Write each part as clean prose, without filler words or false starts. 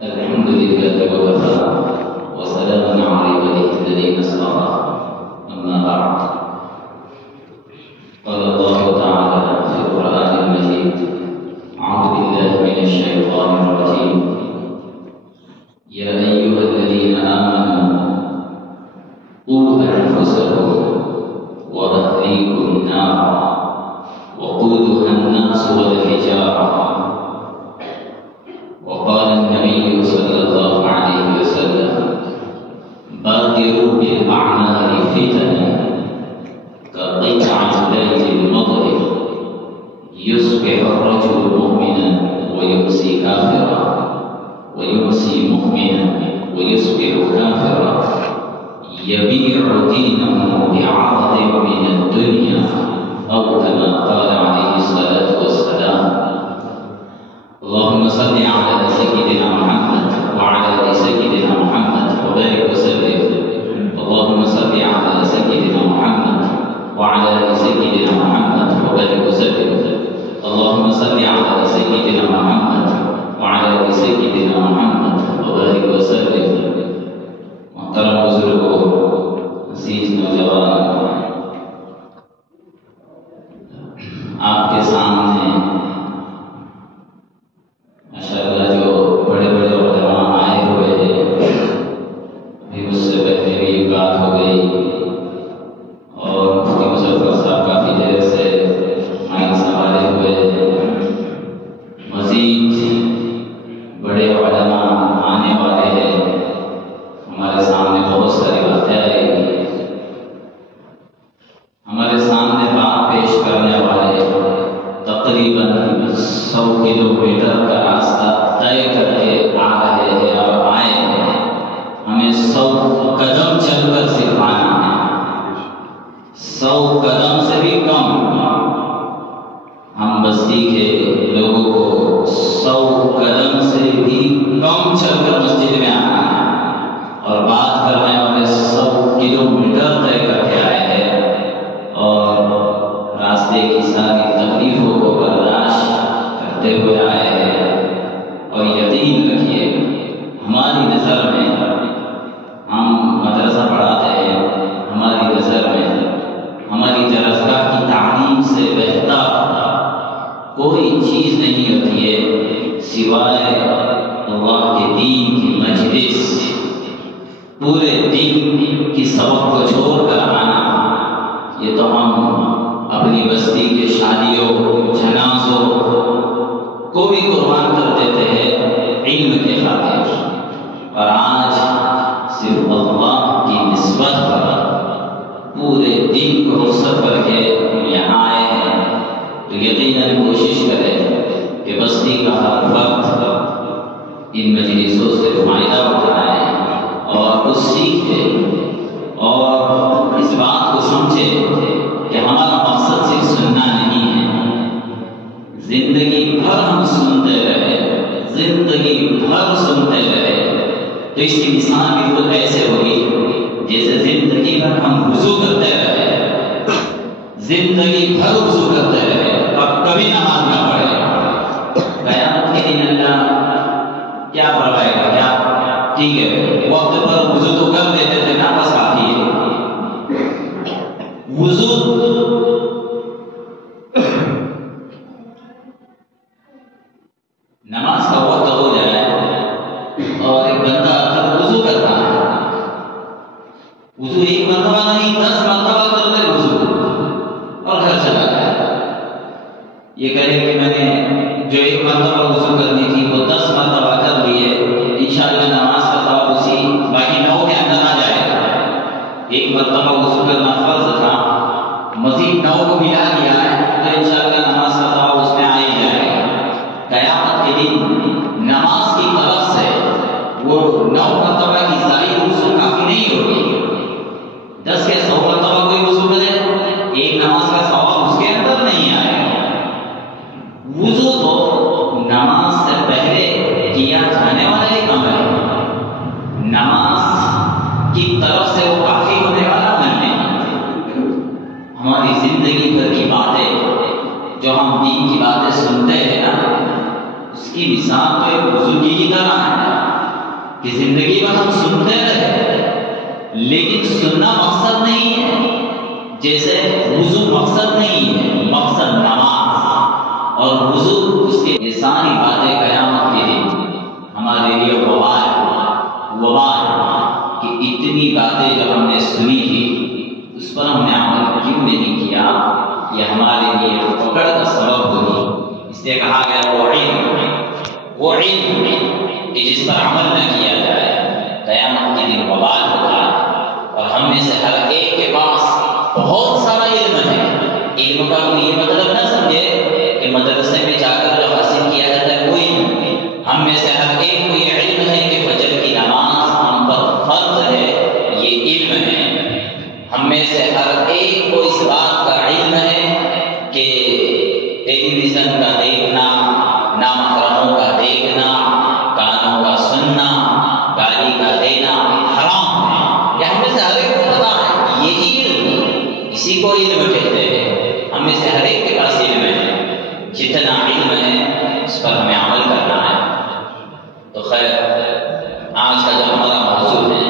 الحمد لله وكفى وسلام على عباده الذين اصطفى أما بعد قال الله تعالى في القرآن المجيد أعوذ بالله من الشيطان الرجيم يا أيها الذين آمنوا قوا أنفسكم وأهليكم نارا وقودها الناس والحجارة وقال النبي صلى الله عليه وسلم بادروا بالأعمال فتنا كقطع الليل المظلم يصبح الرجل مؤمنا ويمسي كافرا ويمسي مؤمنا ويصبح كافرا يبيع دينه بعرض من الدنيا أو كما قال عليه الصلاة والسلام اللهم صل على سيدنا محمد وعلى آل سيدنا محمد وبارك وسلم اللهم صل على سيدنا محمد وعلى آل سيدنا محمد وبارك وسلم اللهم صل على سيدنا محمد وعلى آل سيدنا محمد وبارك وسلم محترم بزرگوں عزیز نوجوان آپ کے سامنے ماشاءاللہ جو بڑے بڑے علماء آئے ہوئے ہیں ابھی مجھ سے پہلے بھی بات ہو گئی اور مفتی مظفر صاحب کافی دیر سے مائک سنبھالے ہوئے ہیں مزید بڑے علماء آنے والے ہیں ہمارے سامنے بہت ساری باتیں آئے گی ہمارے سامنے بات پیش کرنے والے تقریباً 100 کلومیٹر کا راستہ طے کر کے آ رہے ہیں اور آئے ہیں ہمیں 100 قدم چل کر صرف آنا ہے 100 قدم سے بھی کم ہم بستی کے لوگوں کو 100 قدم سے بھی کم چل کر مسجد میں آنا ہے اور بات کرنے والے 100 کلومیٹر طے کر کے آئے ہیں اور راستے کی ساری تکلیفوں کو برداشت کرتے ہوئے آئے ہیں اور یقین رکھیے ہماری نظر میں ہم مدرسہ پڑھاتے ہیں ہماری نظر میں ہماری درسگاہ کی تعلیم سے بہتر کوئی چیز نہیں ہوتی ہے سوائے اللہ کے دین کی مجلس پورے دن کی سبق کو چھوڑ کر آنا یہ تو ہم اپنی بستی کے شادیوں جنازوں کو بھی قربان کر دیتے ہیں علم کے خاطر اور آج صرف اللہ کی نسبت پر پورے دن کو رخصت کر کے یہاں آئے ہیں تو یقیناً کوشش کریں کہ بستی کا ہر فرد ان مجلسوں سے فائدہ اٹھائے اور کچھ سیکھے اور اس بات کو سمجھے کہ ہمارا مقصد صرف سننا نہیں ہے زندگی بھر ہم سنتے رہے زندگی بھر سنتے رہے تو اس کی مثال بالکل ایسے ہوگی جیسے زندگی بھر ہم وضو کرتے رہے زندگی بھر وضو کرتے رہے اور کبھی نماز نہ پڑھے قیامت کے دن اللہ کیا فرمائے گا کیا ٹھیک ہے وقت پر وضو تو کر دیتے تھے نا بس کافی ہے وضو نماز کا وقت ہو جائے اور ایک بندہ اگر وضو کرتا ہے وضو ایک مرتبہ نہیں 10 مرتبہ کرتا ہے وضو اور گھر چلا جائے یہ کہے کہ میں نے جو ایک مرتبہ وضو کرنی تھی وہ 10 مرتبہ کر لی ہے انشاءاللہ نماز کا ثواب اسی باقی 9 کے اندر آ جائے گا ایک مرتبہ وضو کرنا فرض تھا مزید 9 کو ملا دیا ہے تو انشاءاللہ نماز کا ثواب اس میں آ ہی جائے گا قیامت کے دن نماز کی طرف سے وہ 9 مرتبہ کی زائد وضو کافی نہیں ہوگی 10 کے 100 مرتبہ کوئی وضو کرے ایک نماز کا ثواب اس کے اندر نہیں آئے گا وضو تو نماز سے پہلے کیا جانے والا ایک عمل ہے نماز کی طرف سے وہ کافی ہونے والا عمل نہیں ہماری زندگی بھر کی باتیں جو ہم دین کی باتیں سنتے ہیں نا اس کی مثال تو ایک وضو کی طرح ہے کہ زندگی میں ہم سنتے رہے لیکن سننا مقصد نہیں ہے. جیسے وضو مقصد نہیں ہے، مقصد نماز اور وضو اس کے یہ ساری باتیں قیامت کے دن ہمارے لیے وبال کہ اتنی باتیں جو ہم نے سنی تھی اس پر ہم نے عمل کیوں نہیں کیا، یہ ہمارے لیے پکڑ کا سبب ہوگی. اس لیے کہا گیا وہ علم کہ جس پر عمل نہ کیا جائے قیامت کے دن وبال ہوتا ہے. اور ہم میں سے ہر ایک کے پاس بہت سارا علم ہے. علم کا کوئی یہ مطلب نہ سمجھے کہ مدرسے میں جا کر جو حاصل کیا جاتا ہے کوئی نہیں. ہم میں سے ہر ایک کو یہ علم ہے کہ فجر کی نماز ہم پر فرض ہے، یہ علم ہے. ہم میں سے ہر ایک کو اس بات کا علم ہے کہ ٹیلی ویژن کا دیکھنا، نامحرموں کا دیکھنا، کانوں کا سننا، گالی کا دینا حرام ہے. یہ ہم میں سے ہر ایک کو پتا ہے. یہی علم، اسی کو علم کہتے ہیں. ہم میں سے ہر ایک کے پاس علم ہے. جتنا علم ہے اس پر ہمیں عمل کرنا ہے. تو خیر، آج کا جو ہمارا موضوع ہے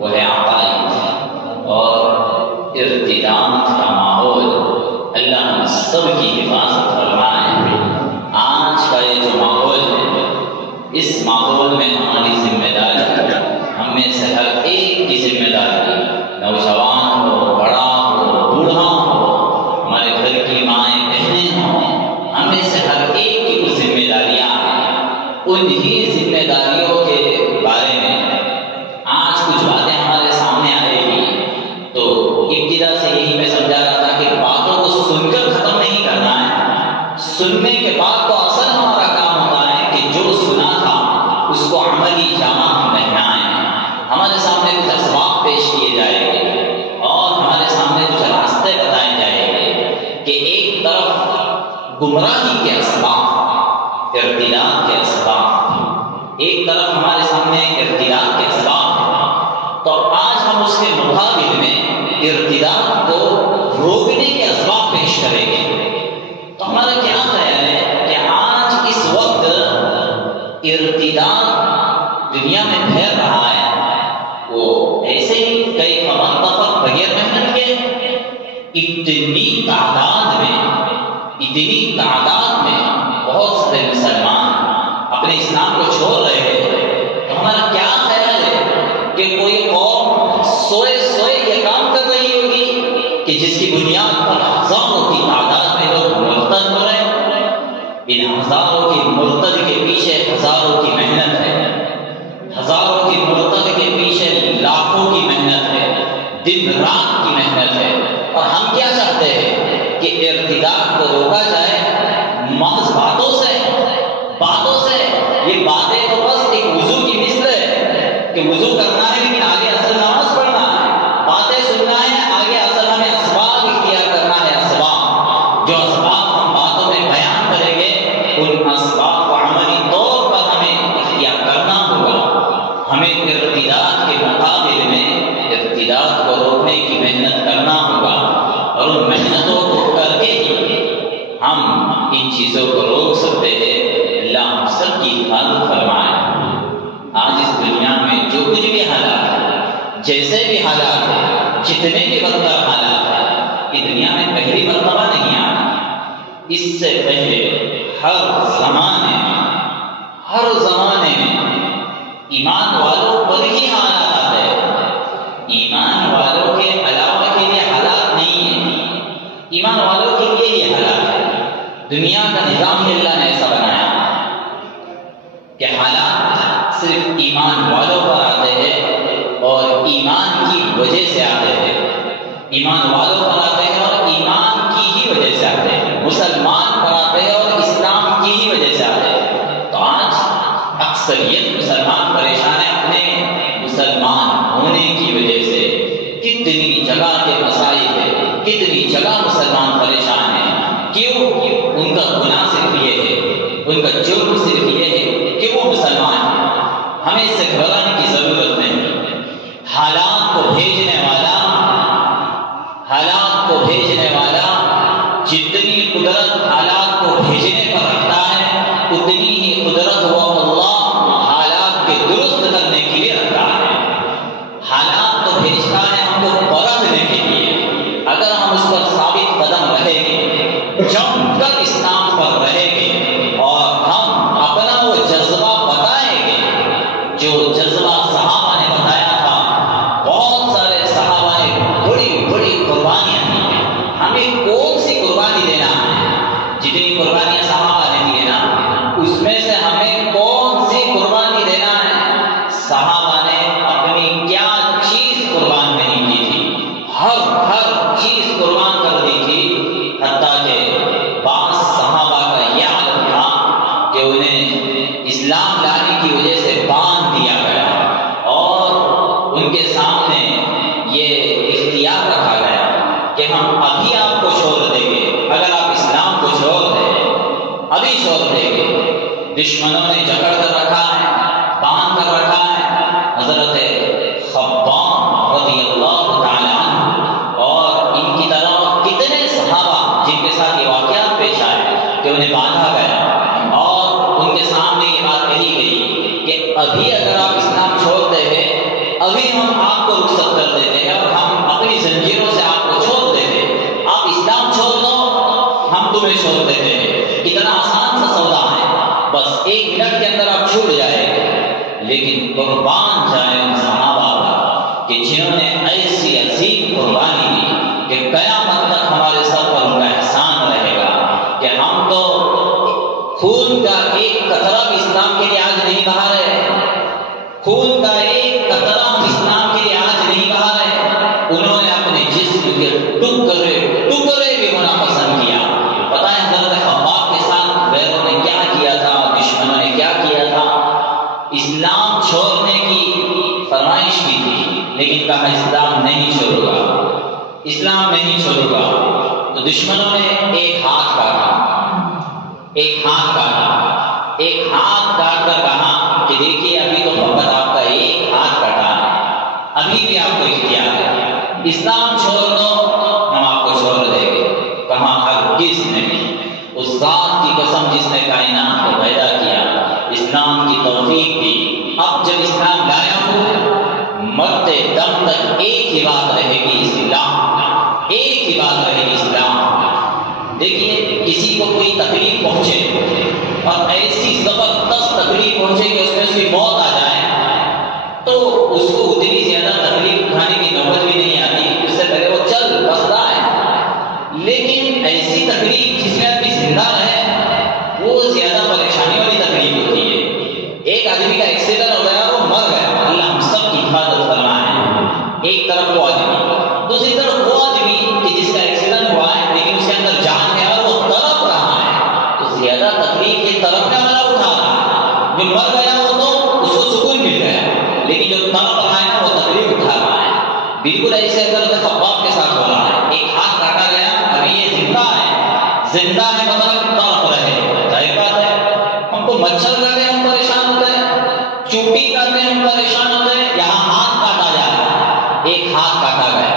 وہ ہے عقائد اور ارتداد کا ماحول. اللہ ہم سب کی حفاظت فرمائے. آج کا یہ جو ماحول ہے اس ماحول میں ہماری ذمہ داری، ہم میں سے ہر ایک کی ذمہ داری، نوجوان ہو، بڑا ہو، بوڑھا ہو، ہمارے گھر کی مائیں بہنیں ہوں، ہم میں سے ہر ایک کی کچھ ذمہ داریاں ہیں. انہی ذمہ داریوں کے بارے میں آج کچھ باتیں ہمارے سامنے آئے گی. تو ابتدا سے یہی میں سمجھا رہا تھا کہ باتوں کو سن کر ختم نہیں کرنا ہے. سننے کے بعد تو اصل ہمارا کام ہوتا ہے کہ جو سنا تھا اس کو عملی جامہ ہم پہنائیں. ہمارے سامنے کچھ اسباب پیش کیے جائیں گے اور ہمارے سامنے کچھ راستے بتائے جائیں گے کہ ایک طرف گمراہی کے اسباب، ارتداد کے اسباب، ایک طرف ہمارے سامنے ارتداد کے اسباب ہیں. تو آج ہم اس کے مقابل میں ارتداد کو روکنے کے اسباب پیش کریں گے. تو ہمارا کیا خیال ہے کہ آج اس وقت ارتداد دنیا میں پھیل رہا ہے، وہ ایسے ہی کئی خبر بغیر محنت کے اتنی تعداد میں بہت سارے مسلمان اپنے اسلام کو چھوڑ رہے ہیں. تو ہمارا کیا خیال ہے کہ کوئی قوم سوئے یہ کام کر رہی ہوگی کہ جس کی بنیاد پر ہزاروں کی تعداد میں لوگ مرتد ہو رہے ہیں. ان ہزاروں کی مرتد کے پیچھے ہزاروں کی محنت ہے، ہزاروں کی مرتد کے پیچھے لاکھوں کی محنت ہے، دن رات کی محنت ہے. اور ہم کیا چاہتے ہیں کہ ارتداد کو روکا جائے محض باتوں سے. یہ باتیں تو بس ایک وضو کی مثل ہے کہ وضو کرنا ہے لیکن آگے اصل نماز پڑھنا ہے. باتیں سننا ہے، آگے اصل ہمیں اسباب اختیار کرنا ہے. اسباب، جو اسباب ہم باتوں میں بیان کریں گے ان اسباب کو عملی طور پر ہمیں اختیار کرنا ہوگا. ہمیں ارتداد کے مقابل میں ارتداد کو روکنے کی محنت کرنا ہوگا اور ان محنتوں کو کر کے ہی ہم ان چیزوں کو روک سکتے ہیں. اللہ ہم سب کی حفاظت فرمائے. آج اس دنیا میں جو کچھ بھی حالات ہے، جیسے بھی حالات ہے، جتنے بھی بدتر حالات ہے، یہ دنیا میں پہلی مرتبہ نہیں آئی. اس سے پہلے ہر زمانے میں ایمان والوں پر ہی حالات آتے ہیں. ایمان والوں کے علاوہ کے لیے حالات نہیں ہیں. ایمان والوں کے لیے یہ حالات ہے. دنیا کا نظام ہی اللہ نے ایسا بنایا کہ حالات صرف ایمان والوں پر آتے ہیں اور ایمان کی وجہ سے آتے ہیں. ایمان والوں پر آتے ہیں اور ایمان کی ہی وجہ سے آتے ہیں. مسلمان پر آتے ہیں اور اسلام کی ہی وجہ سے آتے ہیں. تو آج اکثریت مسلمان پریشان ہے اپنے مسلمان ہونے کی وجہ سے. کتنی جگہ کے مسائل ہے، کتنی جگہ مسلمان پریشان ہیں. کیوں؟ ان کا گناہ صرف یہ ہے، ان کا جرم صرف یہ ہے کہ وہ مسلمان ہیں. ہمیں اس سے گھبرانے کی ضرورت نہیں. حالات کو بھیجنے والا جتنی قدرت حالات کو بھیجنے پر رکھتا ہے اتنی ہی قدرت وہ اللہ حالات کے درست کرنے کی وجہ سے باندھ دیا گیا اور ان کے سامنے یہ اختیار رکھا گیا کہ ہم ابھی آپ کو چھوڑ دیں گے اگر آپ اسلام کو چھوڑ دیں، ابھی چھوڑ دیں گے۔ دشمنوں نے جکڑ کر رکھا ہے، باندھ کر رکھا ہے۔ حضرت خباب رضی اللہ تعالی عنہ اور ان کی طرح کتنے صحابہ جن کے ساتھ یہ واقعات پیش آئے کہ انہیں باندھا گیا اور ان کے سامنے یہ بات کہی گئی کہ ابھی اگر آپ اسلام چھوڑتے ہیں، ابھی ہم آپ کو رخصت کر دیتے ہیں اور ہم اپنی زنجیروں سے آپ کو چھوڑ دیتے ہیں، آپ اسلام چھوڑ دو ہم تمہیں چھوڑ دیتے ہیں۔ کتنا آسان سا سودا ہے، بس 1 منٹ کے اندر آپ چھوٹ جائے۔ لیکن قربان جائے ان صحابہ کا کہ جنہوں نے ایسی عظیم قربانی دی کہ قیامت تک ہمارے سر پر ان کا احسان رہے گا کہ ہم تو خون کا ایک قطرہ بھی اسلام کے لیے آج نہیں بہا رہے، خون کا ایک قطرہ ہم اسلام کے لیے آج نہیں بہا رہے۔ انہوں نے اپنے جسم کے ٹکڑے بھی ہونا پسند کیا۔ پتہ ہے حضرت خباب کے ساتھ غیروں نے کیا کیا تھا، دشمنوں نے کیا کیا تھا؟ اسلام چھوڑنے کی فرمائش کی تھی لیکن کہا اسلام نہیں چھوڑوں گا، اسلام نہیں چھوڑوں گا۔ تو دشمنوں نے ایک ہاتھ کاٹا کر کہا کہ دیکھیے ابھی تو فقط آپ کا ایک ہاتھ کٹا ہے، ابھی بھی آپ کو اختیار ہے، اسلام چھوڑ دو ہم آپ کو چھوڑ دیں گے۔ کہا ہرگز نہیں، اس ذات کی قسم جس نے کائنات کو پیدا کیا، اسلام کی توفیق دی، اب جب اسلام لایا ہو مرتے دم تک ایک ہی بات رہے گی، اسلام، ایک ہی بات رہے گی، اسلام۔ دیکھیے کسی کو کوئی تکلیف پہنچے اور ایسی زبردست تکلیف پہنچے کہ اس میں اس کی موت آ جائے تو اس کو اتنی زیادہ تکلیف اٹھانے کی نوبت بھی نہیں آتی، اس سے پہلے وہ چل بستا ہے۔ لیکن ایسی تکلیف جس میں آدمی زندہ رہے وہ زیادہ پریشانی والی تکلیف ہوتی ہے۔ ایک آدمی کا ایکسیڈنٹ ہو گیا، وہ مر گیا، اللہ ہم سب کی حفاظت فرمائے۔ ایک طرف وہ آدمی، دوسری طرف وہ آدمی کہ جس کا ایکسیڈنٹ ہوا ہے لیکن اس کے اندر جان ہے اور وہ تڑپ رہا ہے، تو زیادہ تکلیف یہ تڑپنے والا اٹھا رہا ہے۔ جو مر گیا وہ تو اس کو سکون مل گیا، لیکن جو تڑپ رہا ہے نا وہ تکلیف اٹھا رہا ہے۔ بالکل ایسے حضرت خباب کے ساتھ ہو رہا ہے، ایک ہاتھ کاٹا گیا، ابھی یہ زندہ ہے مطلب تڑپ رہے۔ ظاہر بات ہے ہم کو مچھر کاٹے ہم پریشان ہوتے ہیں، چوٹی کاٹے ہم پریشان ہوتے ہیں، یہاں ہاتھ کاٹا جا رہا ہے۔ ایک ہاتھ کاٹا گیا،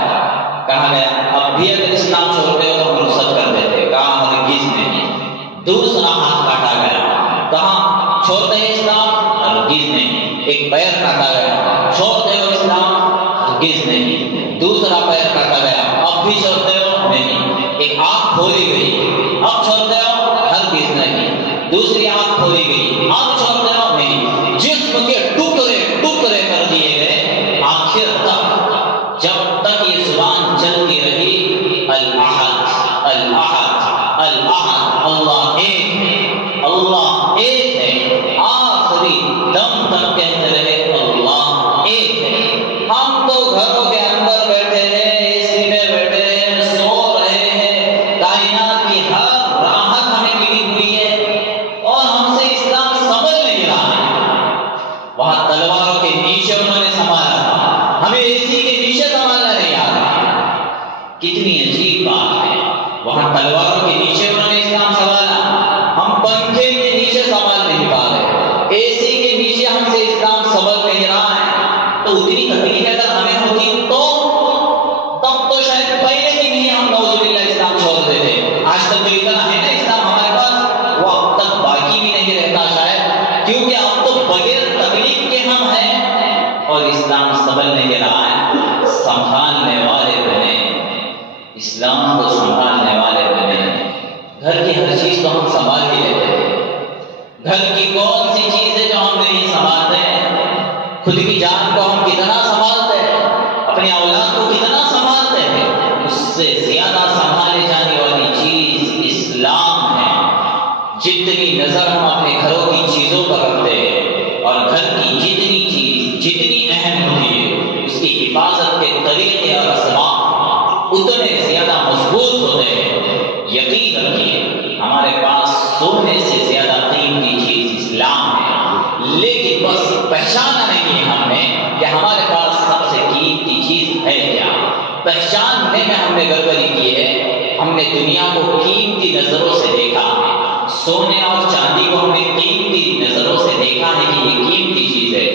کہا گیا اب بھی اگر اسلام چھوڑتے ہو تو ہم رخصت کر دیتے، کہا ہرگز نہیں۔ دوسرا ہاتھ کاٹا گیا، کہا چھوڑتے ہیں اسلام، ہرگز نہیں۔ ایک پیر کاٹا گیا، چھوڑتے ہو اسلام، ہرگز نہیں۔ دوسرا پیر کاٹا گیا، اب بھی چھوڑتے ہو، نہیں۔ ایک آنکھ کھولی گئی، اب چھوڑتے ہو، ہرگز نہیں۔ دوسری آنکھ کھولی گئی، اب چھوڑتے ہو، نہیں۔ جسم کے ٹکڑے کر دیے گئے، آخر تک جب تک یہ زبان چلتی رہی، الاحد الاحد الاحد، اللہ ایک ہے، اللہ ایک ہے، آخری دم تک کہتے رہے اللہ ایک ہے۔ ہم تو گھروں کے اندر بیٹھے ہیں، اے سی میں بیٹھے ہیں، سو رہے ہیں، کائنات کی ہر راحت ہمیں ملی ہوئی ہے اور ہم سے اسلام سمجھ نہیں رہا ہے۔ وہاں تلواروں کے نیچے انہوں نے سنبھالا تھا، ہمیں اے سی کے نیچے سنبھالنا نہیں آ رہا۔ کتنی عجیب بات ہے، وہاں تلواروں کے نیچے انہوں نے اسلام سنبھالا، ہم پنکھے کے نیچے سنبھال نہیں پا رہے، اے سی کے نیچے ہم سے اسلام سنبھل نہیں رہا ہے۔ تو اتنی تکلیف اگر ہمیں ہوتی تو تب تو شاید پہلے دن ہی ہم نعوذ باللہ اسلام چھوڑ دیتے۔ آج تک جو اتنا ہے نا اسلام ہمارے پاس، وہ اب تک باقی بھی نہیں رہتا شاید، کیونکہ اب تو بغیر تکلیف کے ہم ہیں اور اسلام سنبھل نہیں رہا ہے۔ سنبھالنے والے بنے، اسلام کو سنبھالنے والے بنے۔ گھر کی ہر چیز تو ہم سنبھال ہی لیتے ہیں، گھر کی کون سی چیز ہے جو ہم نہیں سنبھالتے ہیں؟ خود کی جان کو ہم کتنا سنبھالتے ہیں، اپنی اولاد کو کتنا سنبھالتے ہیں، اس سے زیادہ سنبھالے جانے والی چیز اسلام ہے۔ جتنی نظر ہم اپنے گھروں کی چیزوں پر رکھتے ہیں اور گھر کی جتنی چیز جتنی اہم ہوتی ہے، اس کی حفاظت کے طریقے اور اسباب اتنے زیادہ مضبوط ہوتے ہیں۔ یقین رکھیے ہمارے پاس سونے سے زیادہ قیمتی چیز اسلام ہے، لیکن بس پہچانا نہیں ہے ہم نے کہ ہمارے پاس سب سے قیمتی چیز ہے کیا. پہچاننے میں ہم نے گڑبڑی کی ہے. ہم نے دنیا کو قیمتی نظروں سے دیکھا ہے. سونے اور چاندی کو ہم نے قیمتی نظروں سے دیکھا ہے کہ یہ قیمتی چیز ہے،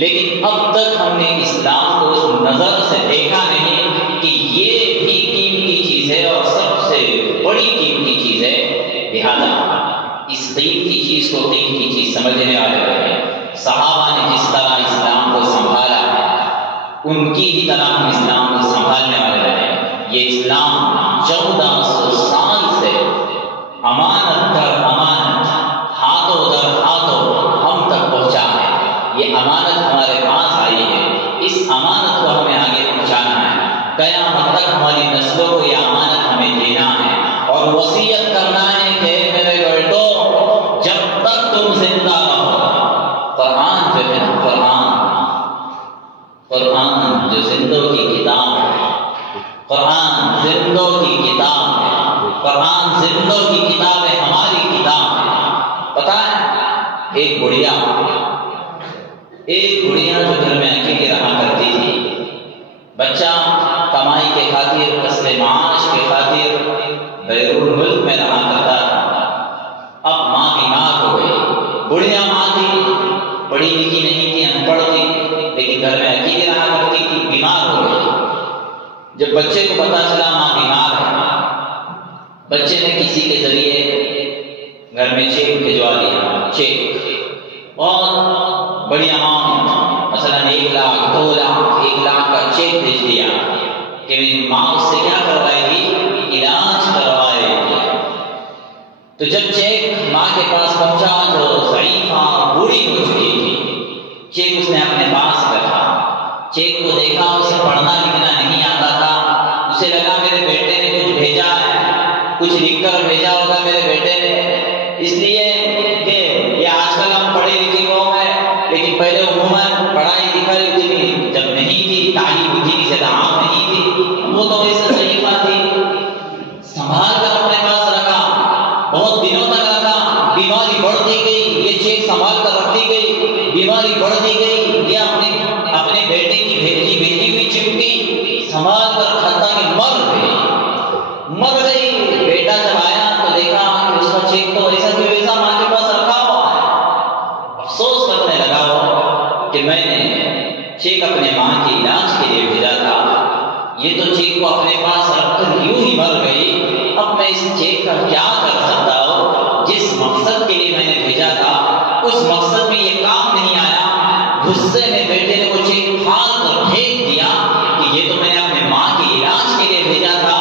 لیکن اب تک ہم نے اسلام کو اس نظر سے دیکھا نہیں کہ یہ بھی قیمتی چیز ہے اور سب سے بڑی قیمتی چیز ہے. لہذا اس قیمتی چیز کو قیمتی چیز سمجھنے والے رہے. صحابہ نے جس طرح اسلام کو سنبھالا ہے ان کی ہی طرح ہم اسلام کو سنبھالنے والے رہے. یہ اسلام 1400 سال سے امانت در امانت، ہاتھوں در ہاتھوں ہم تک پہنچا ہے. یہ امانت ہمارے پاس آئی ہے، اس امانت کو ہمیں آگے پہنچانا ہے. قیامت تک ہماری نسلوں کو یہ امانت ہمیں دینا ہے اور وصیت کرنا ہے کہ میرے بیٹو جب تک تم زندہ رہو، قرآن جو ہے قرآن جو زندوں کی کتاب ہے، قرآن زندوں کی کتاب ہے، قرآن زندوں کی کتاب ہے، ہماری کتاب ہے. پتہ ہے ایک گڑیا جو گھر میں اکیلی رہا کرتی تھی. بچہ کمائی کے خاطر، قصد معاش کے خاطر بیرون ملک میں رہا کرتا تھا. اب ماں بیمار ہو گئی. بڑھیا ماں تھی، پڑھی لکھی نہیں تھی، ان پڑھ تھی، لیکن گھر میں اکیلی رہا کرتی تھی. بیمار ہو گئی. جب بچے کو پتا چلا ماں بیمار ہے، بچے نے کسی کے ذریعے گھر میں چیک بھجوا دیا. چیک اور بڑی اماؤنٹ، مثلا 1 لاکھ 2 لاکھ 1 لاکھ کا چیک بھیج دیا کہ ماں اس سے کیا کروائے گی؟ علاج کروائے گی. تو جب چیک ماں کے پاس پہنچا تو ضعیفہ بوڑھی ہو چکی تھی. چیک اس نے اپنے پاس رکھا. چیک کو دیکھا، اسے پڑھنا لکھنا نہیں آتا تھا. اسے لگا میرے بیٹے نے کچھ بھیجا ہے، کچھ لکھ کر بھیجا ہوگا میرے بیٹے نے، اس لیے کہ یہ آج کل ہم پڑھے لکھے قوم ہے، لیکن پہلے عموماً پڑھائی لکھائی اتنی جب نہیں تھی، تعلیم اتنی زیادہ عام نہیں تھی، وہ تو ویسے ضعیفہ تھی. سنبھال کر اپنے پاس رکھا، بہت دنوں تک رکھا. بیماری بڑھتی گئی، یہ چیک سنبھال کر رکھتی گئی. بیماری بڑھتی گئی، یہ اپنے بیٹے کی بھیجی ہوئی چٹھی سنبھال کر کھاتا کہ مر گئی. بیٹا جب آیا تو دیکھا کہ اس کا چیک تو ایسا کہ ویسا ماں کے پاس رکھا ہوا ہے. افسوس کرنے لگا وہ کہ میں نے چیک اپنے ماں کے علاج کے لیے بھیجا تھا، یہ تو چیک کو اپنے پاس رکھ کر یوں ہی مر گئی. اب میں اس چیک کا کیا کر سکتا ہوں؟ جس مقصد کے لیے میں نے بھیجا تھا اس مقصد میں یہ کام نہیں آیا. غصے میں بیٹے نے وہ چیک پھاڑ کر پھینک دیا کہ یہ تو میں نے اپنے ماں کے علاج کے لیے بھیجا تھا.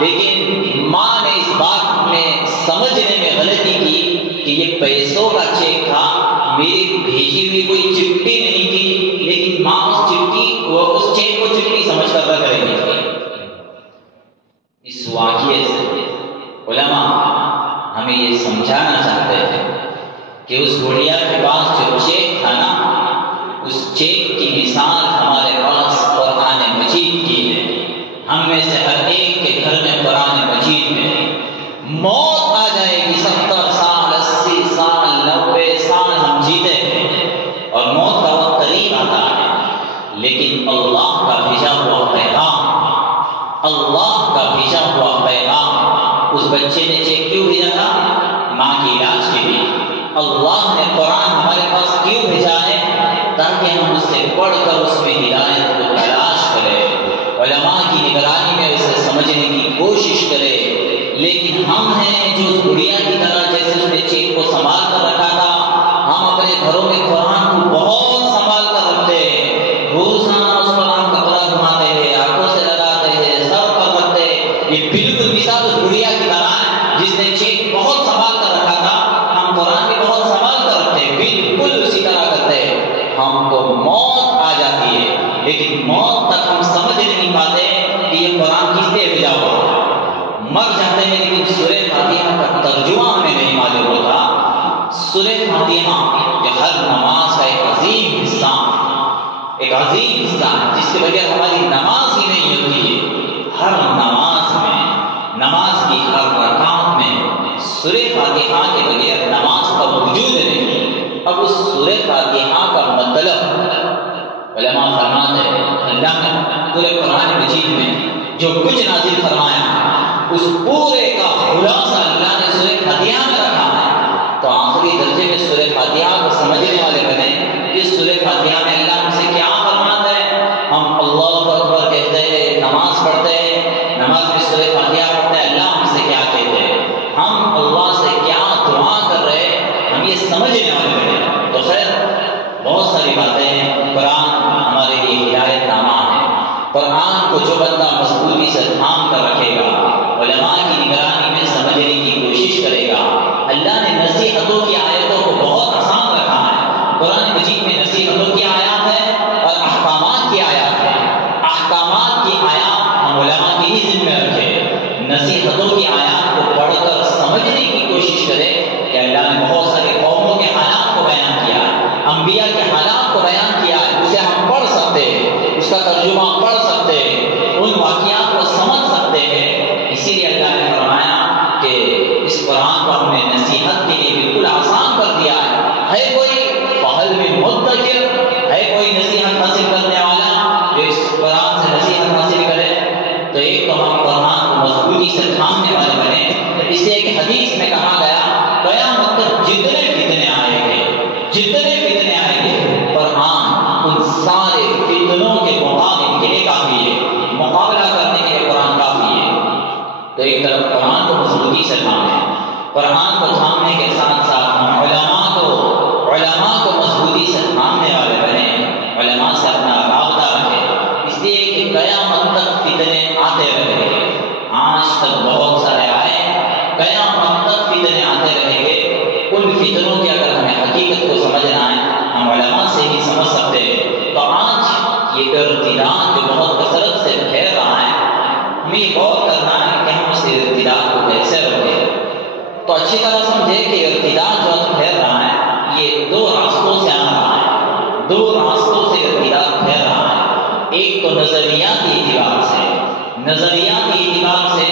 لیکن ماں نے اس بات میں سمجھنے میں غلطی کی کہ یہ پیسوں کا چیک تھا، میری بھیجی ہوئی کوئی چٹھی نہیں تھی. لیکن ماں اس چیک کو چٹھی سمجھ کر رکھ رہی تھی. اس واقعے سے علماء ہمیں یہ سمجھانا چاہتے ہیں کہ اس گڑیا کے پاس جو چیک تھا نا، اس چیک کی مثال ہمارے پاس قرآن مجید کی ہے. ہم میں سے ہر ایک کے گھر میں قرآن مجید میں موت آ جائے گی. 70 سال 80 سال 90 سال ہم جیتے ہیں اور موت کا وقت قریب آتا ہے، لیکن اللہ کا بھیجا ہوا پیغام اس بچے نے چیک کیوں بھیجا تھا؟ ماں کے علاج کے لیے. اللہ نے قرآن ہمارے پاس کیوں بھیجا ہے؟ تاکہ ہم اس سے پڑھ کر اس میں ہدایت کو تلاش کریں، علماء کی نگرانی میں اسے سمجھنے کی کوشش کریں. لیکن ہم ہیں جو اس گڑیا کی طرح جیسے اس نے چیک کو سنبھال کر رکھا تھا، ہم اپنے گھروں میں قرآن کو بہت سنبھال کر رکھتے ہیں. روزانہ اس پر ہم کپڑا گھماتے ہیں، آنکھوں سے لگاتے ہیں، سر پر رکھتے ہیں. یہ بالکل مثال اس گڑیا کی طرح ہے جس نے چیک بہت سنبھال کر رکھا تھا. ہم قرآن بھی بہت سنبھال کر رکھتے ہیں، بالکل اسی طرح کرتے ہیں. ہم کو موت آ جاتی ہے، لیکن موت تک ہم سمجھ نہیں پاتے کہ یہ قرآن کس لیے بھیجا ہوا ہے. مر جاتے ہیں لیکن سورہ فاتحہ کا ترجمہ ہمیں نہیں معلوم ہوتا. سورہ فاتحہ یہ ہر نماز کا ایک عظیم حصہ ہے جس کے بغیر ہماری نماز ہی نہیں ہوتی ہے. ہر نماز میں، نماز کی ہر رکعت میں سورہ فاتحہ کے بغیر نماز کا وجود نہیں. اب اس سورہ فاتحہ کا علماء فرماتے ہیں اللہ نے پورے قرآن مجید میں جو کچھ نازل فرمایا اس پورے کا خلاصہ اللہ نے سورہ فاتحہ میں رکھا ہے. تو آخری درجے میں سورہ فاتحہ کو سمجھنے والے بنے. اس سورہ فاتحہ میں اللہ ہم سے کیا فرماتا ہے؟ ہم اللہ اکبر کہتے ہیں، نماز پڑھتے ہیں، نماز میں سورہ فاتحہ پڑھتے ہیں، اللہ ہم سے کیا کہتے ہیں، ہم اللہ سے کیا دعا کر رہے ہیں، ہم یہ سمجھنے والے بنے. تو خیر بہت ساری باتیں ہیں. قرآن ہمارے لیے ہدایت نامہ ہے. قرآن کو جو بندہ مضبوطی سے تھام کر رکھے گا، علماء کی نگرانی میں سمجھنے کی کوشش کرے گا. اللہ نے نصیحتوں کی آیتوں کو بہت آسان رکھا ہے. قرآن مجید میں نصیحتوں کی آیات ہے اور احکامات کی آیات ہے. احکامات کی آیات ہم علماء کی ہی ذمہ رکھیں. نصیحتوں کی آیات کو پڑھ کر سمجھنے کی کوشش کرے کہ اللہ نے بہت سارے قوموں کے حالات کو بیان کیا، انبیاء کے حالات کو بیان کیا ہے. اسے ہم پڑھ سکتے ہیں، اس کا ترجمہ پڑھ سکتے ہیں، ان واقعات کو سمجھ سکتے ہیں. اسی لیے اللہ نے فرمایا کہ اس قرآن کو ہم نے نصیحت کے لیے بالکل آسان کر دیا ہے. کوئی فہل میں مدکر ہے، کوئی نصیحت حاصل کرنے والا جو اس قرآن سے نصیحت حاصل کرے؟ تو ایک تو ہم قرآن کو مضبوطی سے تھامنے والے بنے. اس لیے ایک حدیث میں کہا گیا قیامت تک جتنے فتنے آئیں گے، قرآن ان سارے فتنوں کے مقابلے کے لیے کافی ہے، مقابلہ کرنے کے لیے قرآن کافی ہے. تو ایک طرف قرآن کو مضبوطی سے تھامیں، قرآن کو تھامنے کے ساتھ ساتھ ہم علماء کو مضبوطی سے تھامنے والے بنے، علماء سے اپنا رابطہ رکھیں. اس لیے کہ قیامت تک فتنے آتے رہیں گے. آج تک بہت سارے آئے، قیامت تک فتنے آتے رہیں گے. ان فتنوں کی اگر ہمیں حقیقت کو سمجھنا ہے ہم علماء سے ہی سمجھ سکتے ہیں. تو آج یہ ارتداد جو بہت کثرت سے پھیل رہا ہے، ہمیں یہ غور کرنا ہے کہ ہم اس ارتداد کو کیسے روکیں. تو اچھی طرح سمجھے کہ ارتداد جو پھیل رہا ہے یہ دو راستوں سے آ رہا ہے. دو راستوں سے ارتداد پھیل رہا ہے. ایک تو نظریاتی اعتبار سے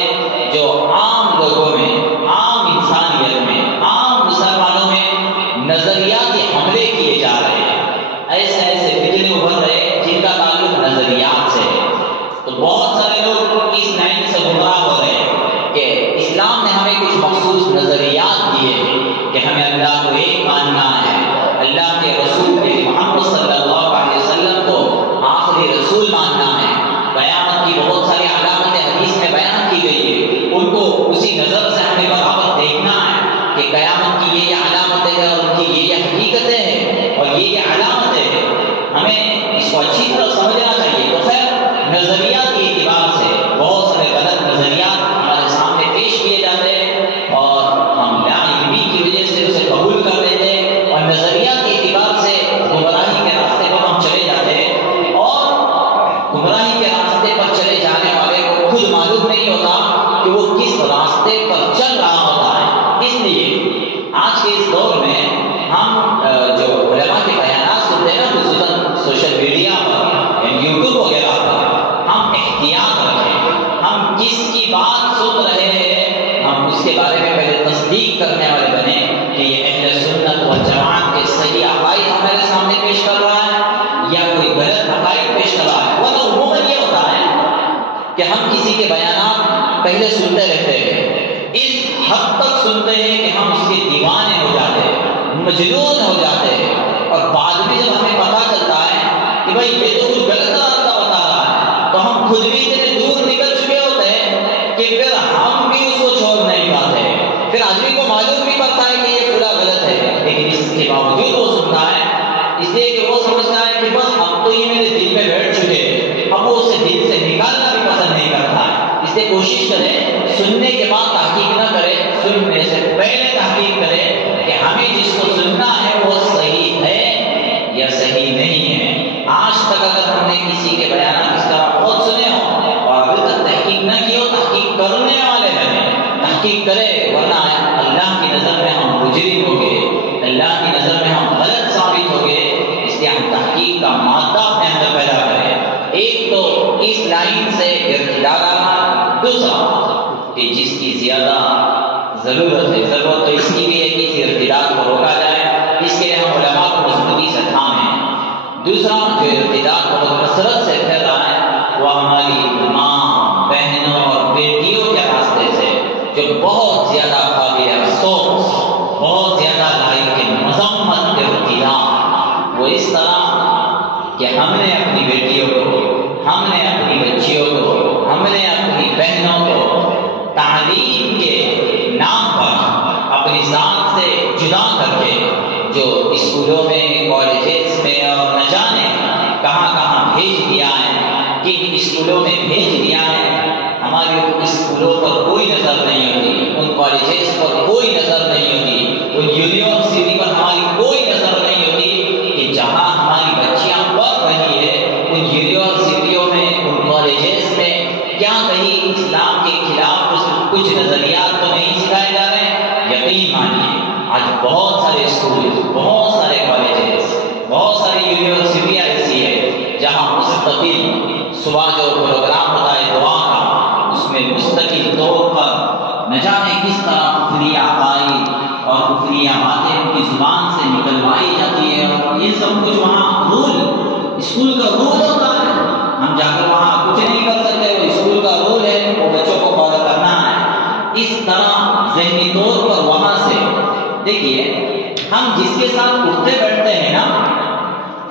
جو عام لوگوں میں، عام انسانیت میں، عام مسلمانوں میں نظریاتی حملے کیے جا رہے ہیں. ایسے فتنے ابھر رہے جن کا تعلق نظریات سے ہے. تو بہت سارے لوگ اس لائن سے گمراہ ہو رہے ہیں کہ اسلام نے ہمیں کچھ مخصوص نظریات دیے ہیں کہ ہمیں اللہ کو ایک ماننا ہے، اللہ کے رسول محمد صلی اللہ علیہ وسلم کو آخری رسول ماننا ہے. قیامت کی بہت ساری علامتیں حدیث میں بیان کی گئی ہے، ان کو اسی نظر سے ہمیں برابر دیکھنا ہے کہ قیامت کی یہ علامتیں ہیں اور ان کی یہ حقیقتیں ہیں اور یہ علامتیں ہیں. ہمیں اس کو اچھی طرح سمجھنا چاہیے. تو خیر نظریات کے اعتبار سے بہت سارے غلط نظریات ہمارے سامنے پیش کیے جاتے ہیں اور ہم لاعلمی کی وجہ سے اسے قبول کر لیتے ہیں اور نظریات کے اعتبار سے گمراہی کے راستے پر ہم چلے جاتے ہیں. اور گمراہی کے راستے پر چلے جانے والے کو خود معلوم نہیں ہوتا کہ وہ کس راستے پر چل رہا ہوتا ہے. اس لیے آج کے اس دور میں ہم جو علماء کے بیانات سنتے ہیں نا، خصوصاً سوشل میڈیا پر، یوٹیوب وغیرہ پر، ہم احتیاط رکھیں. ہم جس کی بات سن رہے ہیں ہم اس کے بارے میں پہلے تصدیق کرنے والے بنے کہ یہ اہل سنت و جماعت کے صحیح عقائد ہمارے سامنے پیش کر رہا ہے یا کوئی غلط عقائد پیش کر رہا ہے. ورنہ عموماً یہ ہوتا ہے کہ ہم کسی کے بیانات پہلے سنتے رہتے ہیں، اس حد تک سنتے ہیں کہ ہم اس کے دیوانے ہو جاتے ہیں، مجنون ہو جاتے ہیں. اور بعد میں جب ہمیں پتہ چلتا ہے کہ بھائی یہ تو کچھ غلط راستہ بتا رہا ہے، تو ہم خود بھی اتنے دور نکل چکے ہوتے ہیں کہ پھر ہم بھی اس کو چھوڑ نہیں پاتے. پھر آدمی کو معلوم بھی پڑتا ہے کہ یہ پورا غلط ہے، لیکن اس کے باوجود وہ سنتا ہے. اس لیے کہ وہ سمجھتا ہے کہ بس اب تو یہ میرے دل میں بیٹھ چکے ہیں، اب وہ اسے دل سے نکالنا بھی پسند نہیں کرتا ہے. اس لیے کوشش کرے سننے کے بعد تحقیق نہ کرے، سننے سے پہلے تحقیق کرے کہ ہمیں جس کو سننا ہے وہ صحیح ہے یا صحیح نہیں ہے. آج تک اگر ہم نے کسی کے بیانات اس طرح بہت سنے ہوں اور ابھی تک تحقیق نہ کی ہو، تحقیق کرنے والے بنے، تحقیق کرے. ورنہ اللہ کی نظر میں ہم مجرم ہو گئے، اللہ کی نظر میں ہم غلط ثابت ہو گئے. اس لیے ہم تحقیق کا مادہ اپنے اندر پیدا کریں. ایک تو اس لائن سے ارتداد آنا، دوسرا کہ جس کی زیادہ ضرورت تو اس کی بھی ہے کہ اس ارتداد کو روکا جائے. اس کے لیے ہم علماء کو مضبوطی سے تھامیں. دوسرا جو ارتداد بہت کثرت سے پھیل رہا ہے وہ ہماری ماں بہنوں اور بیٹیوں کے راستے سے، جو بہت زیادہ قابل افسوس، بہت زیادہ لائق مذمت ارتداد، وہ اس طرح کہ ہم نے اپنی بیٹیوں کو، ہم نے اپنی بچیوں کو، ہم نے اپنی بہنوں کو تعلیم کے نام پر اپنی ذات سے جدا کر کے جو اسکولوں میں، کالجز میں اور نہ جانے کہاں کہاں بھیج دیا ہے، کن اسکولوں میں بھیج دیا ہے، ہماری اسکولوں پر کوئی نظر نہیں ہوتی، ان کالجز پر کوئی نظر نہیں ہوتی، ان یونیورسٹی پر ہماری کوئی نظر نہیں ہوتی کہ جہاں ہماری بچیاں پڑھ رہی ہے ان یونیورسٹیوں میں، ان کالجز میں کیا کہیں اسلام کے خلاف کچھ نظریات تو نہیں سکھائے جا رہے ہیں؟ یقین مانیے آج بہت سارے اسکول، بہت سارے کالجز، بہت ساری یونیورسٹیاں ایسی ہے جہاں مستقل صبح جو پروگرام ہوتا ہے دعا کا، اس میں مستقل طور پر نہ جانے کس طرح کفری عقائد اور کفری باتیں ان کی زبان سے نکلوائی جاتی ہے، اور یہ سب کچھ وہاں رول، اسکول کا رول ہوتا ہے، ہم جا کر وہاں کچھ نہیں کر سکتے، وہ اسکول کا رول ہے، وہ بچوں کو فالو کرنا ہے۔ اس طرح ذہنی طور پر وہاں سے دیکھیے، ہم جس کے ساتھ اٹھتے بیٹھتے ہیں نا،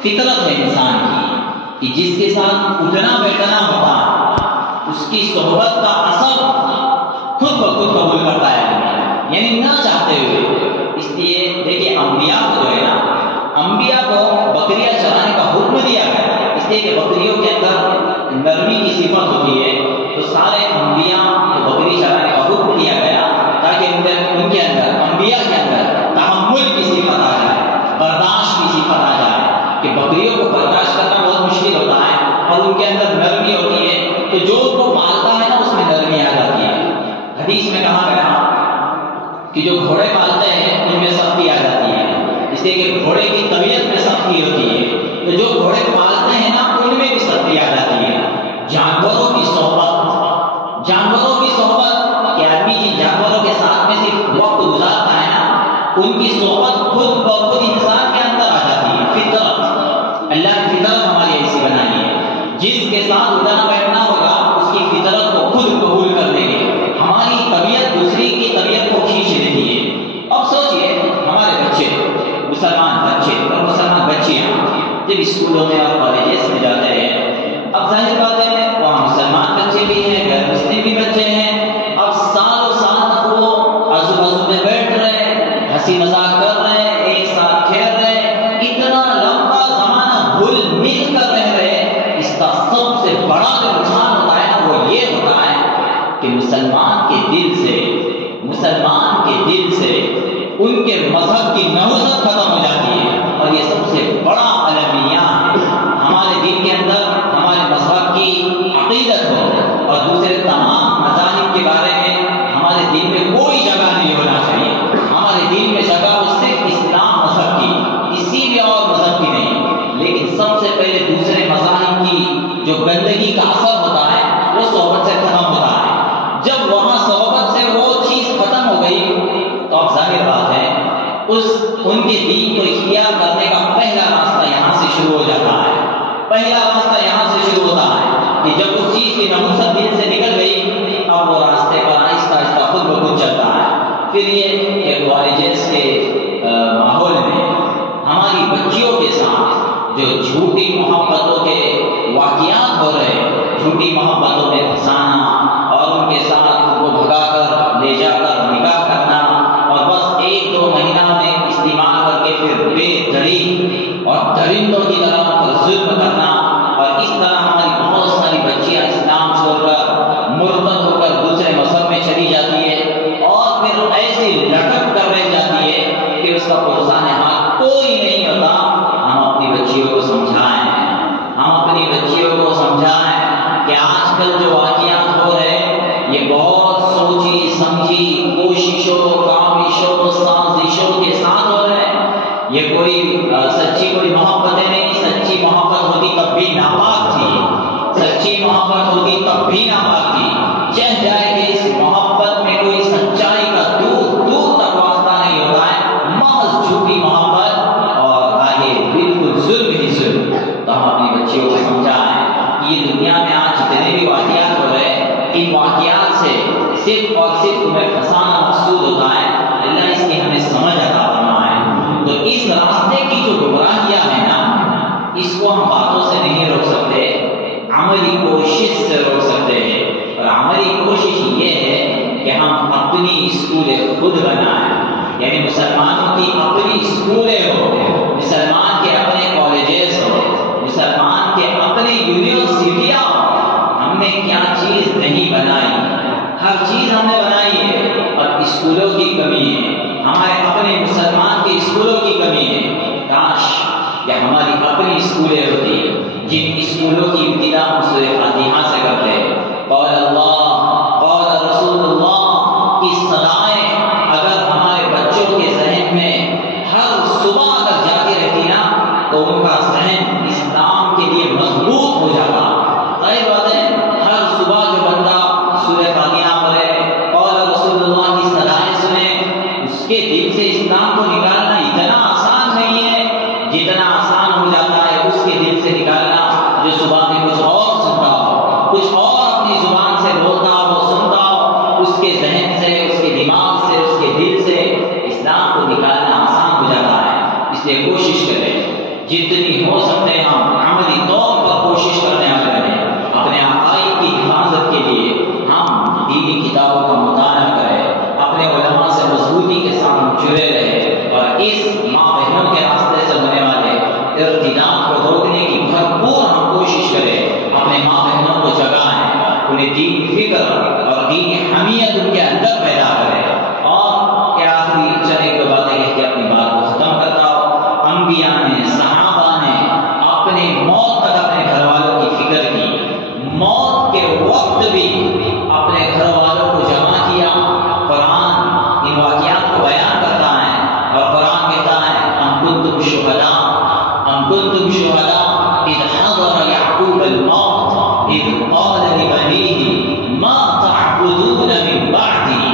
فطرت ہے انسان کی کہ جس کے ساتھ اٹھنا بیٹھنا ہوتا ہے اس کی صحبت کا اثر خود بخود قبول کرتا ہے، یعنی نہ چاہتے ہوئے۔ اس لیے دیکھیے انبیاء کو جو ہے نا، انبیاء کو بکریاں چرانے کا حکم دیا گیا، اس لیے کہ بکریوں کے اندر نرمی کی صفت ہوتی ہے، تو سارے انبیاء کو بکری چرانے کا حکم دیا گیا تاکہ ان کے اندر، انبیاء کے اندر تحمل کی صفت آ جائے، برداشت کی صفت آ جائے، کہ بکریوں کو برداشت کرنا بہت مشکل ہوتا ہے اور ان کے اندر نرمی ہوتی ہے، تو جو ان کو پالتا ہے نا اس میں نرمی آ جاتی ہے۔ حدیث میں کہا گیا کہ جو گھوڑے پالتے ہیں ان میں سختی آ جاتی ہے، اس لیے کہ گھوڑے کی طبیعت میں سختی ہوتی ہے، تو جو گھوڑے پالتے ہیں نا ان میں بھی سختی آ جاتی ہے۔ جانوروں کی صحبت، جانوروں کی صحبت کہ آدمی جن جانوروں کے ساتھ میں صرف وقت گزارتا ہے نا، ان کی صحبت خود بخود انسان کے اندر آ جاتی ہے۔ فطرت، اللہ کی فطرت ہماری ایسی بنائی ہے، جس کے ساتھ اٹھنا بیٹھنا ہوگا اس کی فطرت کو خود قبول کر لیں گے، ہماری طبیعت دوسری کی طبیعت کو کھینچ لیتی ہے۔ اب سوچئے ہمارے بچے، مسلمان بچے اور مسلمان بچیاں جب اسکولوں میں اور کالجز میں جاتے ہیں، اب ظاہر بات ہے وہاں مسلمان بچے بھی ہیں، غیر مسلم بھی بچے ہیں، اب سالوں سال تک وہ آزو بازو میں بیٹھ رہے، ہنسی مذاق کر رہے، ایک ساتھ کھیل رہے، اتنا لمبا زمانہ گھل مل کر رہ رہے، اس کا سب سے بڑا جو نقصان ہوتا ہے نا وہ یہ ہوتا ہے کہ مسلمان کے دل سے، مسلمان کے دل سے ان کے مذہب کی نہوست ختم ہو جاتی ہے، اور یہ سب سے بڑا المیہ ہے۔ ہمارے دل کے اندر ہمارے مذہب کی عقیدت ہو اور دوسرے تمام مذاہب کے بارے میں ہمارے دل میں کوئی جگہ نہیں ہونا چاہیے، ہمارے دل میں جگہ اس سے اسلام مذہب کی، کسی بھی اور مذہب کی نہیں، لیکن سب سے پہلے دوسرے مذاہب کی جو گندگی کا اثر ہوتا ہے وہ صحبت سے ختم ہوتا ہے۔ جب وہاں صحبت سے وہ چیز ختم ہو گئی تو اب ظاہر بات ہے ان کے دین کو اختیار کرنے کا پہلا راستہ یہاں سے شروع ہو جاتا ہے، پہلا راستہ یہاں سے شروع ہوتا ہے کہ جب اس چیز کی نحوست دل سے نکل گئی اب وہ راستے پر آہستہ آہستہ خود بخود چلتا ہے۔ پھر یہ کہ کالجز کے ماحول میں ہماری بچیوں کے ساتھ جو جھوٹی محبتوں کے واقعات ہو رہے، جھوٹی محبتوں میں پھنسانا اور ان کے ساتھ وہ بھگا کر لے جا کر نکاح کرنا اور بس ایک دو مہینہ میں استعمال کر کے پھر بے دریغ اور درندوں کی طرح پر ظلم کرنا، اور اس طرح ہماری بہت ساری بچیاں اسلام چھوڑ کر مرتد ہو کر دوسرے مذہب میں چلی جاتی ہے اور پھر ایسی لٹک کر رہ جاتی ہے کہ اس کا پرسان حال کوئی نہیں ہوتا۔ ہم اپنی بچیوں کو سمجھائیں، ہم اپنی بچیوں کو سمجھائیں کہ آج کل جو واقعات ہو رہے یہ بہت سوچی سمجھی کوششوں، کاوشوں، سازشوں کے ساتھ ہو رہے ہیں، یہ کوئی سچی کوئی محبتیں نہیں، سچی محبت ہوتی تب بھی ناپاک تھی، سچی محبت ہوتی تب بھی ناپاک تھی، چہ جائے کہ اس محبت میں کوئی سچائی کا دور دور تک واسطہ نہیں ہوتا ہے، محض جھوٹی محبت اور آگے بالکل ظلم ہی ظلم۔ واقعات ہو رہے ہیں، ان واقعات سے صرف اور صرف تمہیں پھنسانا مقصود ہوتا ہے۔ اللہ اس کی ہمیں سمجھ عطا فرمائے۔ تو اس راستے کی جو گمراہیاں ہیں نا، اس کو ہم باتوں سے نہیں روک سکتے، عملی کوشش سے روک سکتے ہیں۔ اور عملی کوشش یہ ہے کہ ہم اپنی اسکولیں خود بنائیں، یعنی مسلمانوں کی اپنی اسکولیں ہو، مسلمان کے اپنے کالجز ہو، مسلمان کے اپنے یونیورسٹیاں ہو۔ ہم نے کیا چیز نہیں بنائی؟ ہر چیز ہم نے بنائی ہے، اور اسکولوں کی کمی ہے، ہمارے اپنے مسلمان کے اسکولوں کی کمی ہے۔ کاش کہ ہماری اپنی اسکولیں ہوتی، جن اسکولوں کی ابتدا ہم سورہ فاتحہ سے کرتے ہیں۔ قول اللہ، قول رسول اللہ کی صدائیں اگر ہمارے بچوں کے ذہن میں ہر صبح اگر جاتی رہتی نا، تو ان کا ذہن اسلام کے لیے مضبوط ہو جاتا۔ ظاہر بات ہے، ہر صبح جو بندہ سورہ فاتحہ پڑھے، قول رسول اللہ کی صدائیں سنے، اس کے دل سے اسلام کو نکالنا اتنا آسان نہیں ہے جتنا آسان ہو جاتا ہے اس کے دل سے نکالنا جو صبح میں کچھ اور سنتا ہو، کچھ اور اپنی زبان سے بولتا ہو، سنتا ہو، اس کے ذہن سے، اس کے دماغ سے، اس کے دل سے اسلام کو نکالنا آسان ہو جاتا ہے۔ اس لیے کوشش کریں، جتنی ہو سکتے ہم عملی طور پر کوشش کرنے والے بنیں، اپنے عقائد کی حفاظت کے لیے ہم دینی کتابوں کا مطالعہ کریں، اپنے علماء سے مضبوطی کے ساتھ جڑے رہیں، اور اس ماں بہنوں کے راستے سے ہونے والے ارتداد کو روکنے کی بھرپور ہم کوشش کریں، اپنے ماں بہنوں کو جگائیں، انہیں دین فکر اور دین حمیت ان کے اندر پیدا کریں۔ اور کیا آخری چند ایک دو باتیں کہہ کے اپنی بات کو ختم کرتا ہوں۔ انبیاء نے، صحابہ نے اپنی موت تک اپنے گھر والوں کی فکر کی، موت کے وقت بھی اپنے گھر والوں کو جمع کیا۔ قرآن ان واقعات کو بیان کرتا ہے، اور قرآن کہتا ہے ام کنتم شہداء اذ حضر یعقوب الموت اذ قال لبنیہ ما تعبدون من بعدی۔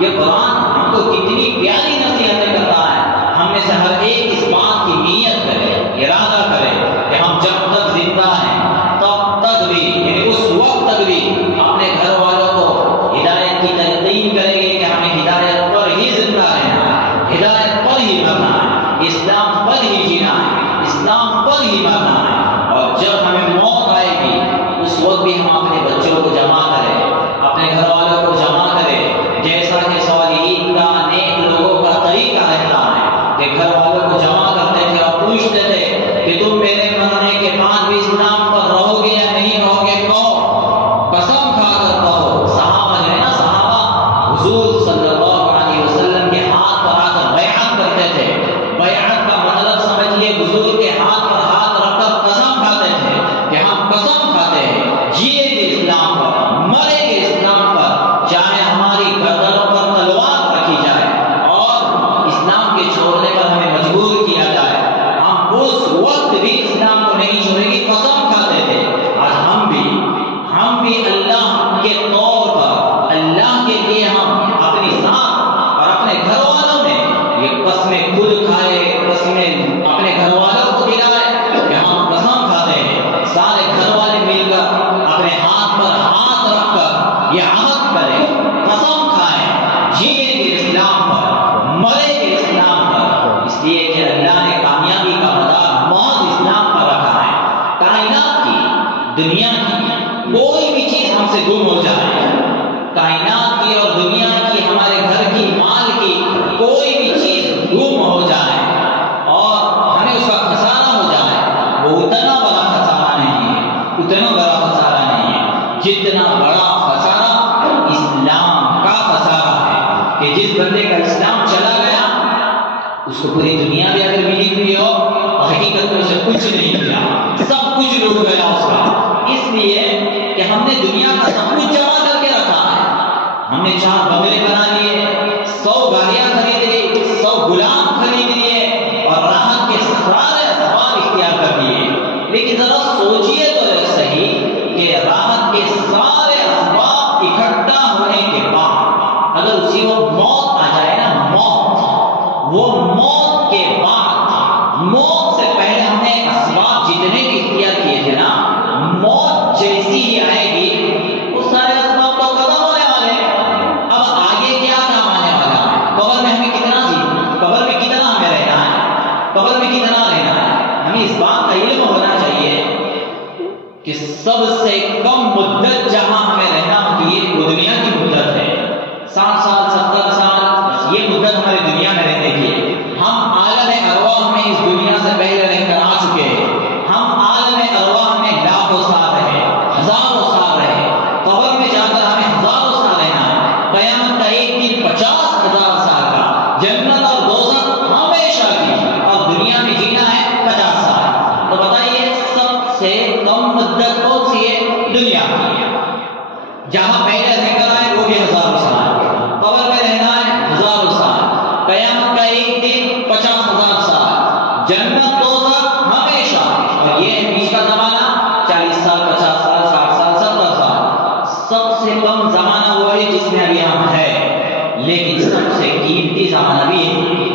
یہ قرآن ہم کو کتنی پیاری نصیحتیں کرتا ہے۔ ہم میں سے ہر ایک اس بات کی نیت کرے، ارادہ کرے کہ ہم جب تک زندہ ہیں تب تک بھی، یعنی اس وقت تک بھی اپنے گھر والوں کو ہدایت کی تلقین کریں گے کہ ہمیں ہدایت پر ہی زندہ رہنا ہے، ہدایت پر ہی مرنا ہے، اسلام پر ہی جینا ہے، اسلام پر ہی مرنا ہے۔ اور جب ہمیں موت آئے گی اس وقت بھی ہم اپنے بچوں کو جمع کریں، اپنے گھر والوں کو جمع کریں، جیسا کہ صالحین کا، نیک لوگوں کا طریقہ رہتا ہے کہ گھر والوں کو جمع کرتے تھے اور پوچھتے تھے کہ تم میرے مرنے کے بعد بھی اسلام پر رہو گے یا نہیں رہو گے؟ کہو، قسم کھا کر کہو۔ صحابہ جو ہے نا، صحابہ حضور صلی اللہ علیہ وسلم کے ہاتھ پر آ کر بیعت کرتے تھے۔ بیعت کا مطلب سمجھیے، حضور کے ہاتھ پر ہاتھ رکھ کر قسم کھاتے تھے کہ ہم قسم کھاتے ہیں جیے گے اسلام پر، مریں گے اسلام پر، چاہے ہماری گردنوں پر تلوار رکھی جائے اور اسلام کے چھوڑنے پر ہمیں مجبور کیا جائے، ہم اس وقت بھی اسلام کو نہیں چھوڑیں گے، قسم کھاتے تھے۔ آج ہم بھی اللہ کے طور پر، اللہ کے لیے ہم اپنی ذات اور اپنے گھر والوں نے یہ قسمیں خود کھائے، قسمیں اپنے گھر والوں کو دلائے کہ ہم قسم کھاتے ہیں۔ سارے گھر والے مل کر اپنے ہاتھ پر ہاتھ رکھ کر یہ عہد کریں، قسم کھائیں، جیئیں گے اسلام پر، مریں گے اسلام پر، اس لیے کہ اللہ نے کامیابی کا مدار موت اسلام پر رکھا ہے۔ کائنات کی، دنیا کی کوئی بھی چیز ہم سے گم ہو جائے، کائنات کی اور دنیا کی، ہمارے گھر کی، مال کی کوئی بھی چیز گم ہو جائے اور ہمیں اس کا خسارہ ہو جائے، وہ اتنا بڑا خسارہ نہیں ہے، اتنا بڑا خسارہ نہیں ہے جتنا بڑا خسارہ اسلام کا خسارہ ہے کہ جس بندے کا اسلام چلا گیا اس کو پوری دنیا بھی اگر ملی ہوئی ہو، حقیقت میں اسے کچھ نہیں ملا، سب کچھ لوٹ گیا اس کا، اس لیے کہ ہم نے دنیا کا سب کچھ جمع کر کے رکھا ہے۔ ہم نے 4 بنگلے بنا لیے، 100 گاڑیاں خرید لی، 100 غلام خرید لیے اور راحت کے سارے اسباب اختیار کر لیے، لیکن ذرا سوچئے تو صحیح کہ راحت کے سارے اسباب اکٹھا ہونے کے بعد اگر اسی وقت موت آ جائے نا، موت، وہ موت کے بعد، موت سے پہلے ہم نے اسباب کہ سب سے کم مدت جہاں ہمیں رہنا ہوتی ہے وہ دنیا کی مدت ہے. 60 سال 70 سال بس یہ مدت ہماری دنیا میں رہنے کی ہے. ہم عالم ارواح میں اس دنیا سے پہلے رہ کر آ چکے ہیں. ہم عالم ارواح میں لاکھوں سال رہے, ہزاروں سال رہے. قبر میں جا کر ہمیں ہزاروں سال رہنا ہے. قیامت کا ایک دن 50,000 سال کا. جنت اور دوزخ ہمیشہ کی, اور دنیا میں جینا ہے 50 سال. تو بتائیے سب سے کم مدت کون سی ہے؟ دنیا کی. جہاں پہلے رہ کر آئے وہ بھی ہزاروں سال, قبر میں رہنا ہے ہزاروں سال, قیامت کا ایک دن 50,000 سال, جنت دوزخ ہمیشہ. اور یہ ہے بیچ کا زمانہ 40 سال 50 سال 60 سال 70 سال. سب سے کم زمانہ وہ ہے جس میں ابھی ہم ہیں, لیکن سب سے قیمتی زمانہ بھی ہے.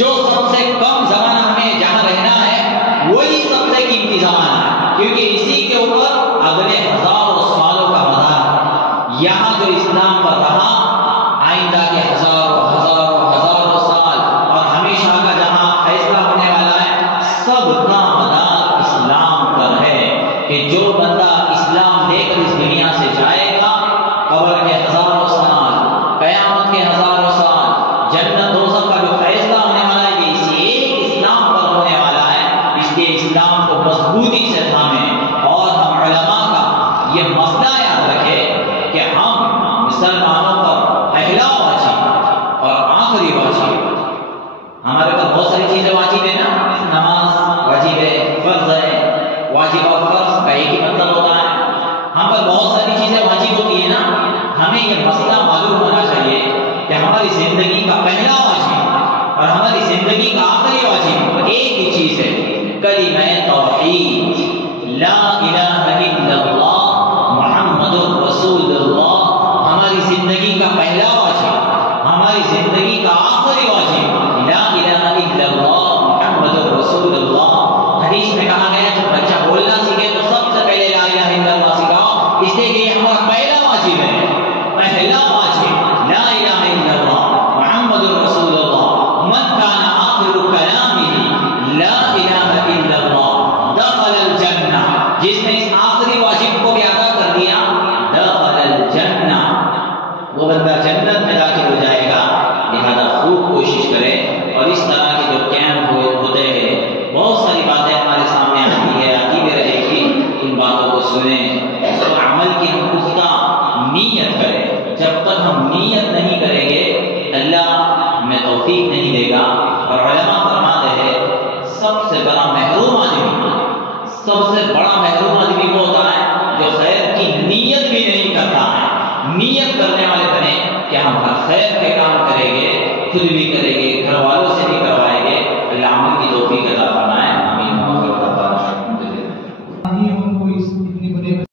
جو سب سے کم زمانہ ہمیں جہاں رہنا ہے وہی سب سے قیمتی زمانہ ہے, کیونکہ اسی کے اوپر اگلے ہزاروں سالوں کا مدار ہے. یہاں جو اسلام پر رہا آئندہ کے ہزاروں ہزاروں ہزاروں سال اور ہمیشہ کا جہاں فیصلہ ہونے والا ہے, سب کا مدار اسلام پر ہے. کہ جو بندہ اسلام لے کر اس دنیا سے جائے گا, قبر کے ہزاروں سال, قیامت کے ہزاروں سال, جنت دوزخ کا جو فیصلہ ہونے والا ہے یہ اسی ایک اسلام پر ہونے والا ہے. اس لیے اسلام کو مضبوطی سے تھامیں, اور ہم علماء کا یہ مسئلہ یاد رکھیں کہ ہم مسلمانوں پر پہلا واجب اور آخری واجب, ہمارے پر بہت ساری چیزیں واجب ہے نا. نماز واجب ہے, فرض ہے. واجب اور فرض کا ایک ہی مطلب ہوتا ہے. ہم پر بہت ساری چیزیں واجب ہوتی ہے نا. ہمیں یہ مسئلہ معلوم ہونا چاہیے کہ ہماری زندگی کا پہلا واجب اور ہماری زندگی کا آخری واجب ایک ہی چیز ہے, کلمہ توحید, لا الہ الا اللہ محمد رسول اللہ. ہماری زندگی کا پہلا واجب, ہماری زندگی کا آخری واجب لا الہ الا اللہ محمد رسول اللہ. حدیث میں کہا گیا جب بچہ بولنا سیکھے تو سب سے پہلے لا الہ الا اللہ سکھاؤ, اس لیے کہ یہ ہمارا پہلا واجب ہے. پہلا واجب لا الہ الا اللہ محمد رسول اللہ. من کان آخر کلامہ لا الہ الا اللہ دخل الجنہ. جس نے اس آخری واجب کو بھی ادا کر دیا دخل الجنہ, وہ بندہ جنت میں داخل ہو جائے گا. لہذا خوب کوشش کرے, اور اس طرح کے جو کیمپ ہوتے ہیں بہت ساری باتیں ہمارے سامنے آتی ہے, آتی بھی رہے گی. ان باتوں کو سنیں, اس کو عمل کی ہم پختہ نیت کریں. جب تک ہم نیت نہیں کریں گے اللہ ہمیں توفیق نہیں دے گا. اور علماء فرماتے ہیں سب سے بڑا محروم آدمی, سب سے بڑا محروم آدمی وہ ہوتا ہے جو خیر کی نیت بھی نہیں کرتا ہے. نیت کرنے والے بنے کہ ہم ہر خیر کے کام کریں گے, خود بھی کریں گے,